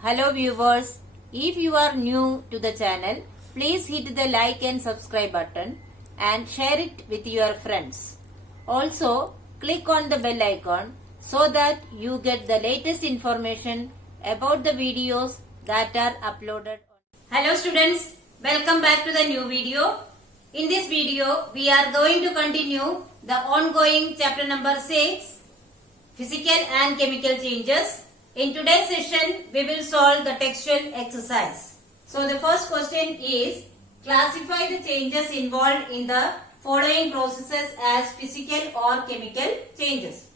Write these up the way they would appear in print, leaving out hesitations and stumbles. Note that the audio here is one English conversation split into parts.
Hello viewers, if you are new to the channel, please hit the like and subscribe button and share it with your friends. Also, click on the bell icon so that you get the latest information about the videos that are uploaded. Hello students, welcome back to the new video. In this video, we are going to continue the ongoing chapter number 6, Physical and Chemical Changes. In today's session, we will solve the textual exercise. So the first question is, classify the changes involved in the following processes as physical or chemical changes.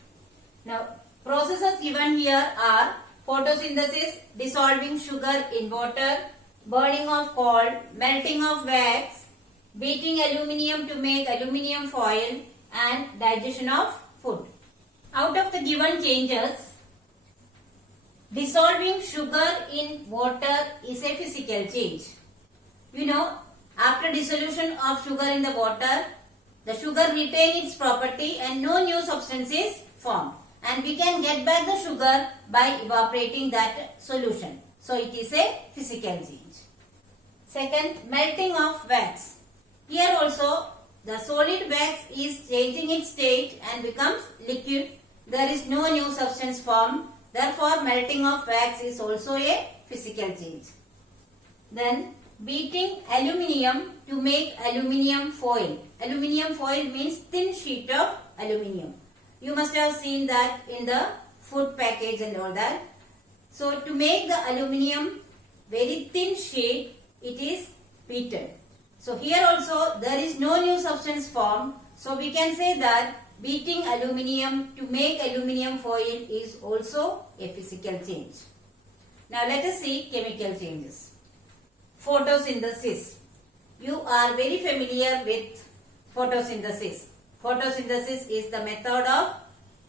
Now, processes given here are photosynthesis, dissolving sugar in water, burning of coal, melting of wax, beating aluminium to make aluminium foil, and digestion of food. Out of the given changes, dissolving sugar in water is a physical change. You know, after dissolution of sugar in the water, the sugar retains its property and no new substance is formed. And we can get back the sugar by evaporating that solution. So it is a physical change. Second, melting of wax. Here also, the solid wax is changing its state and becomes liquid. There is no new substance formed. Therefore, melting of wax is also a physical change. Then, beating aluminium to make aluminium foil. Aluminium foil means thin sheet of aluminium. You must have seen that in the food package and all that. So, to make the aluminium very thin sheet, it is beaten. So, here also there is no new substance formed. So, we can say that beating aluminium to make aluminium foil is also a physical change. Now let us see chemical changes. Photosynthesis. You are very familiar with photosynthesis. Photosynthesis is the method of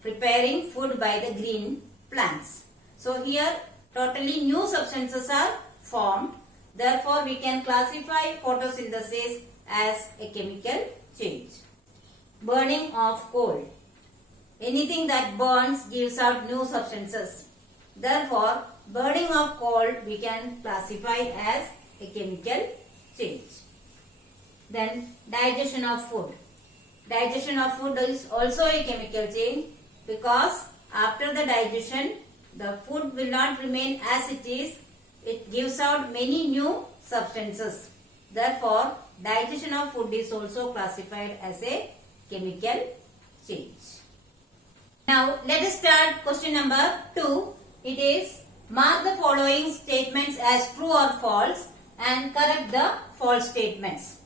preparing food by the green plants. So here totally new substances are formed. Therefore we can classify photosynthesis as a chemical change. Burning of coal. Anything that burns gives out new substances. Therefore, burning of coal we can classify as a chemical change. Then, digestion of food. Digestion of food is also a chemical change because after the digestion, the food will not remain as it is. It gives out many new substances. Therefore, digestion of food is also classified as a chemical change. Now let us start question number 2. It is, mark the following statements as true or false and correct the false statements.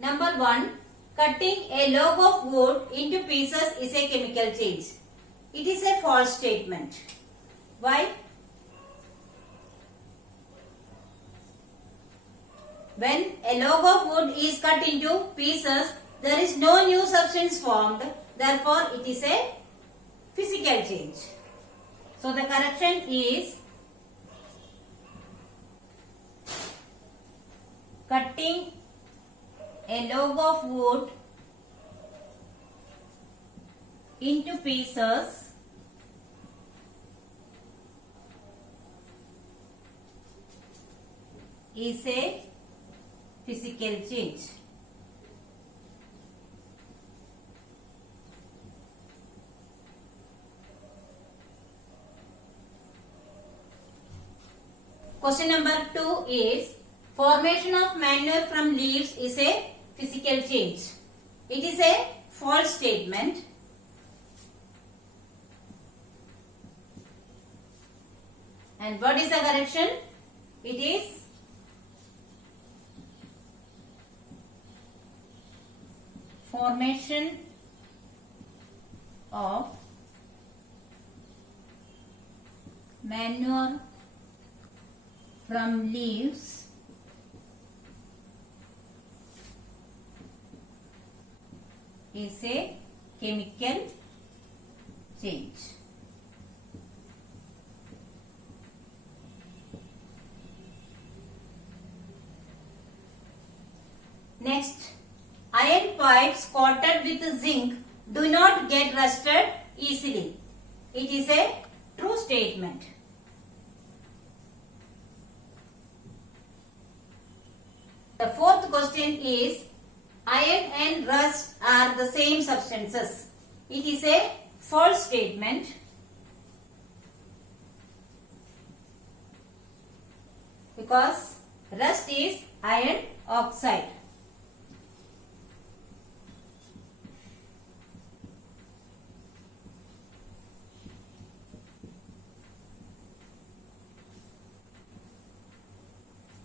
Number 1. Cutting a log of wood into pieces is a chemical change. It is a false statement. Why? When a log of wood is cut into pieces, there is no new substance formed. Therefore, it is a physical change. So, the correction is cutting a log of wood into pieces is a physical change. Question number 2 is, formation of manure from leaves is a physical change. It is a false statement. And what is the correction? It is formation of manure from leaves is a chemical change. Next, iron pipes coated with zinc do not get rusted easily. It is a true statement. The fourth question is iron and rust are the same substances. It is a false statement. Because rust is iron oxide.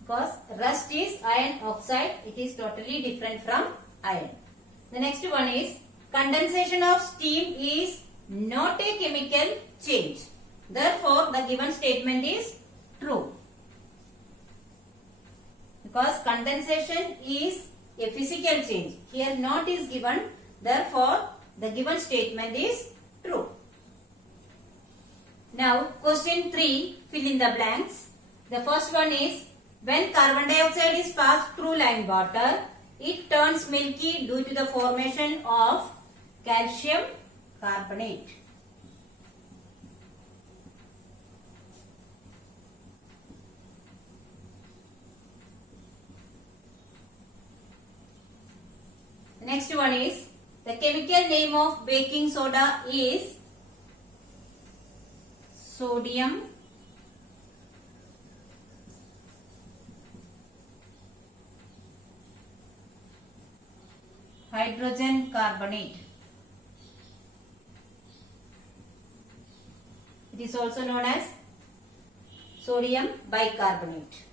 Because rust is iron oxide, it is totally different from iron. The next one is condensation of steam is not a chemical change. Therefore, the given statement is true. Because condensation is a physical change. Here not is given. Therefore, the given statement is true. Now, question 3, fill in the blanks. The first one is, when carbon dioxide is passed through lime water, it turns milky due to the formation of calcium carbonate. The next one is, the chemical name of baking soda is sodium hydrogen carbonate. It is also known as sodium bicarbonate.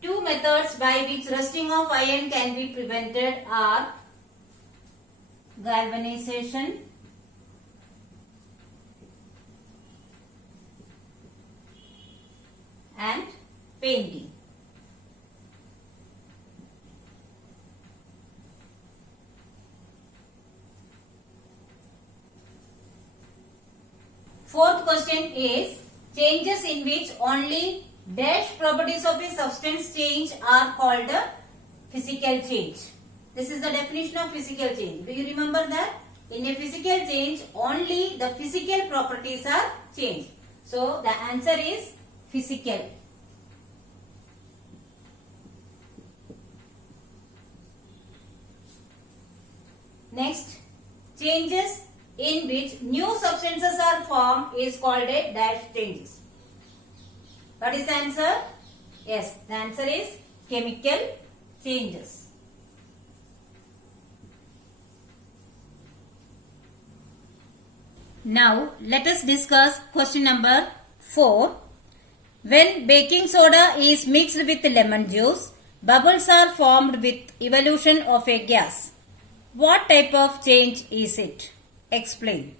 Two methods by which rusting of iron can be prevented are galvanization and painting. Fourth question is, changes in which only dash properties of a substance change are called a physical change. This is the definition of physical change. Do you remember that? In a physical change, only the physical properties are changed. So, the answer is physical. Next, changes in which new substances are formed is called a dash changes. What is the answer? Yes, the answer is chemical changes. Now, let us discuss question number 4. When baking soda is mixed with lemon juice, bubbles are formed with evolution of a gas. What type of change is it? Explain.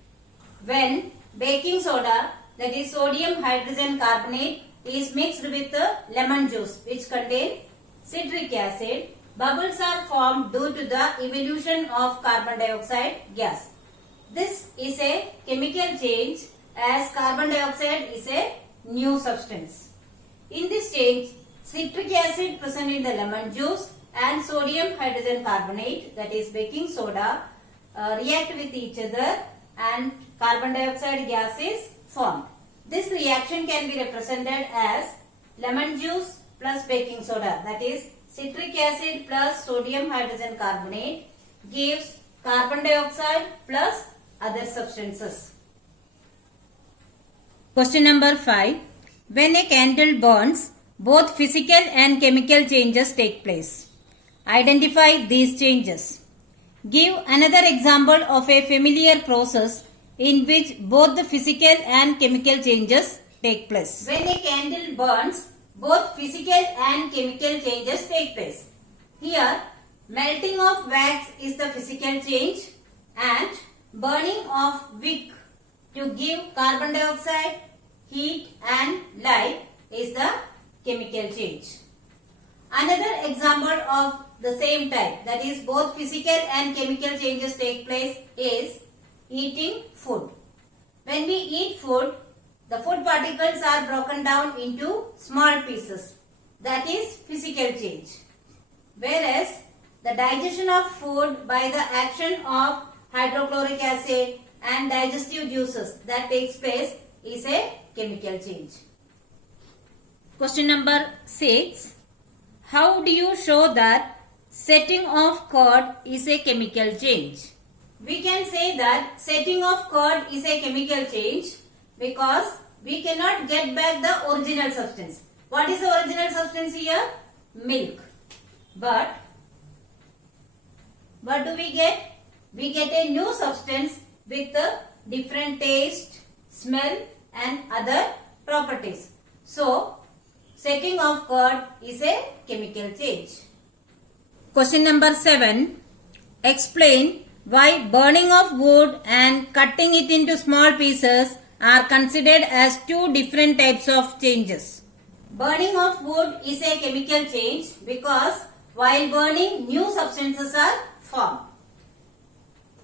When baking soda, that is sodium hydrogen carbonate, is mixed with lemon juice which contain citric acid, bubbles are formed due to the evolution of carbon dioxide gas. This is a chemical change as carbon dioxide is a new substance. In this change, citric acid present in the lemon juice and sodium hydrogen carbonate, that is baking soda, react with each other and carbon dioxide gas is formed. This reaction can be represented as lemon juice plus baking soda, that is citric acid plus sodium hydrogen carbonate gives carbon dioxide plus other substances. Question number 5. When a candle burns, both physical and chemical changes take place. Identify these changes. Give another example of a familiar process in which both the physical and chemical changes take place. When a candle burns, both physical and chemical changes take place. Here, melting of wax is the physical change and burning of wick to give carbon dioxide, heat and light is the chemical change. Another example of the same type, that is both physical and chemical changes take place, is eating food. When we eat food, the food particles are broken down into small pieces. That is physical change. Whereas the digestion of food by the action of hydrochloric acid and digestive juices that takes place is a chemical change. Question number 6. how do you show that setting of curd is a chemical change? We can say that setting of curd is a chemical change because we cannot get back the original substance. What is the original substance here? Milk. But what do we get? We get a new substance with a different taste, smell and other properties. So, setting of curd is a chemical change. Question number 7. Explain why burning of wood and cutting it into small pieces are considered as two different types of changes. Burning of wood is a chemical change because while burning, new substances are formed.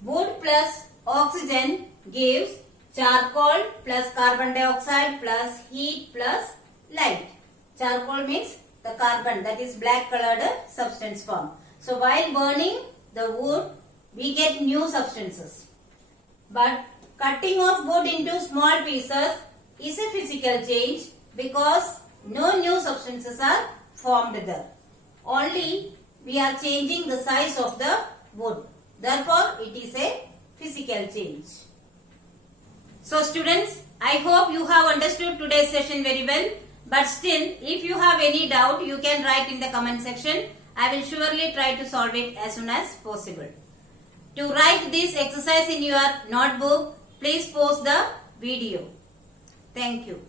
Wood plus oxygen gives charcoal plus carbon dioxide plus heat plus light. Charcoal means the carbon, that is black colored substance form. So while burning the wood, we get new substances. But cutting of wood into small pieces is a physical change because no new substances are formed there. Only we are changing the size of the wood. Therefore, it is a physical change. So students, I hope you have understood today's session very well. But still, if you have any doubt, you can write in the comment section. I will surely try to solve it as soon as possible. To write this exercise in your notebook, please pause the video. Thank you.